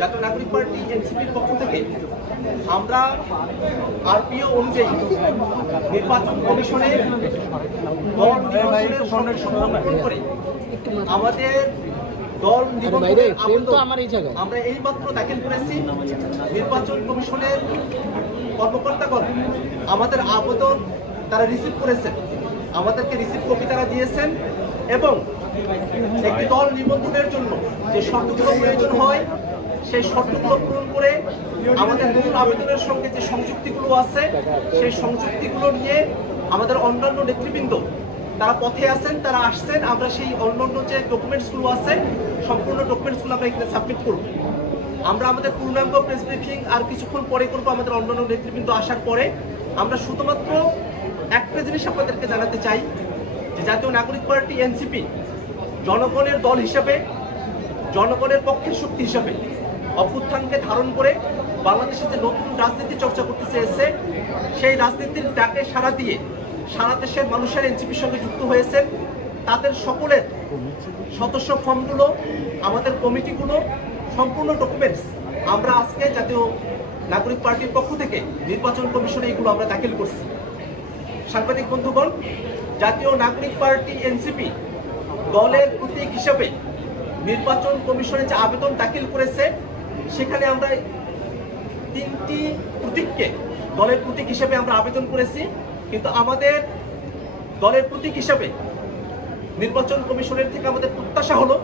জাতীয় নাগরিক পার্টি এনসিপির পক্ষ থেকে আমরা আরপিও অনুযায়ী নির্বাচন কমিশনের দল নিবন্ধনের সংশোধন করে আমাদের দল নিবন্ধনের আবেদন আমরা এইমাত্র দাখিল করেছি। নির্বাচন কমিশনের কর্মকর্তাগণ আমাদের আবেদন তারা রিসিভ করেছেন, আমাদেরকে রিসিভ কপি তারা দিয়েছেন এবং একটি দল নিবন্ধনের জন্য যে শর্তগুলো প্রয়োজন হয় সেই শর্তগুলো পূরণ করে আমাদের মূল আবেদনের সঙ্গে যে সংযুক্তিগুলো আছে সেই সংযুক্তিগুলো নিয়ে আমাদের অন্যান্য নেতৃবৃন্দ তারা পথে আছেন, তারা আসছেন। আমরা সেই অন্যান্য যে ডকুমেন্টসগুলো আছে সম্পূর্ণ ডকুমেন্টসগুলো আমরা এখানে সাবমিট করব। আমরা আমাদের পূর্ণাঙ্গ প্রেস ব্রিফিং আর কিছুক্ষণ পরে করবো। আমাদের অন্যান্য নেতৃবৃন্দ আসার পরে আমরা শুধুমাত্র একটা জিনিস আপনাদেরকে জানাতে চাই যে জাতীয় নাগরিক পার্টি এনসিপি জনগণের দল হিসেবে, জনগণের পক্ষের শক্তি হিসেবে অভ্যুত্থানকে ধারণ করে বাংলাদেশে যে নতুন রাজনীতি চর্চা করতে চেয়েছে সেই রাজনীতির ডাকে সাড়া দিয়ে সারা দেশের মানুষের এনসিপির সঙ্গে যুক্ত হয়েছেন। তাদের সকলের সদস্য ফর্মগুলো, আমাদের কমিটিগুলো, সম্পূর্ণ ডকুমেন্টস আমরা আজকে জাতীয় নাগরিক পার্টির পক্ষ থেকে নির্বাচন কমিশনে এগুলো আমরা দাখিল করছি। সাংবাদিক বন্ধুগণ, জাতীয় নাগরিক পার্টি এনসিপি দলের প্রতীক হিসেবে নির্বাচন কমিশনে যে আবেদন দাখিল করেছে সেখানে আমরা 3টি প্রতীককে দলের প্রতীক হিসেবে আমরা আবেদন করেছি, কিন্তু আমাদের দলের প্রতীক হিসেবে নির্বাচন কমিশনের থেকে আমাদের প্রত্যাশা হলো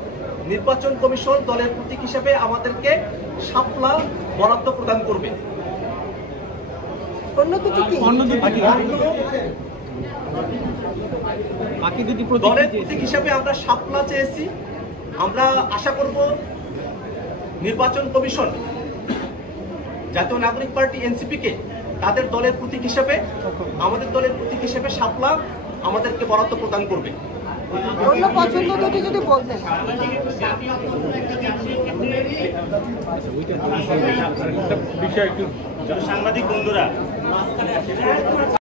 নির্বাচন কমিশন দলের প্রতীক হিসেবে আমাদেরকে শাপলা বরাদ্দ প্রদান করবে। দলের প্রতীক হিসেবে আমরা শাপলা চেয়েছি। আমরা আশা করব নির্বাচন কমিশন জাতীয় নাগরিক পার্টি এনসিপিকে তাদের দলের প্রতীক হিসেবে, আমাদের দলের প্রতীক হিসেবে শাপলা আমাদেরকে বরাদ্দ প্রদান করবে। অন্য পছন্দ দুটি যদি বলতেন। বিষয় একটু সাংবাদিক বন্ধুরা